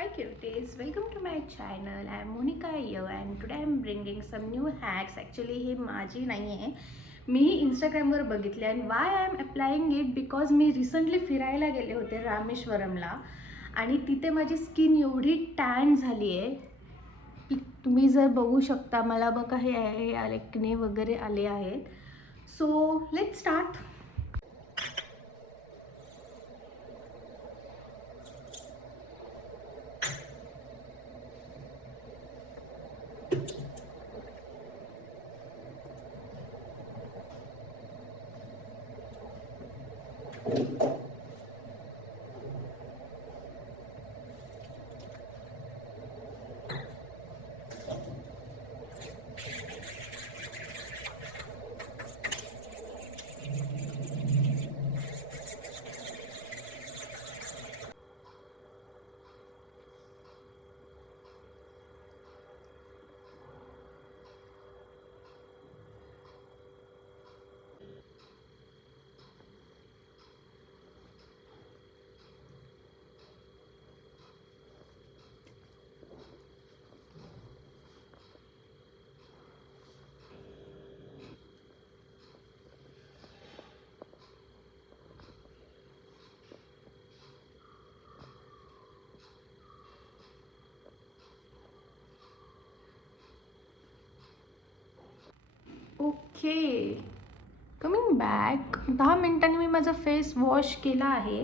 Hi cuties, welcome to my channel. I am Monica here and today I am bringing some new hacks. Actually हे माझी नाही आहे, मी Instagramवर बघितले and why I am applying it because me recently फिरायला गेले होते रामेश्वरमला आणि तिथे माझी स्किन एवढी टॅन झाली आहे की तुम्ही जर बघू शकता मला बघा हे एक्ने वगैरे आले आहेत. So let's start. Okay, coming back. 10 मिनिटांनी मी माझा फेस वॉश केला आहे.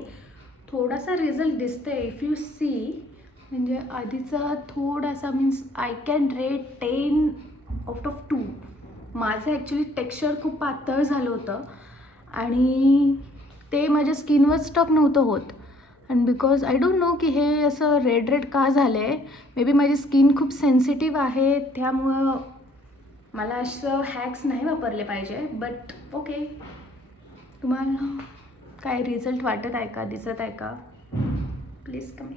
थोडासा रिझल्ट दिसतोय इफ यू सी. म्हणजे आधीचा थोडासा means I can rate 10 out of 2. माझं ॲक्च्युली टेक्स्चर खूप पातळ झालं होतं आणि ते माझ्या स्किनवर स्टक नव्हतं होत. And because I don't know की हे असं रेड रेड का झालं आहे. मे बी माझी स्किन खूप सेन्सिटिव्ह आहे, त्यामुळं मला असं हॅक्स नाही वापरले पाहिजे. बट ओके, तुम्हाला काय रिझल्ट वाटत आहे का, दिसत आहे का, प्लीज कमेंट.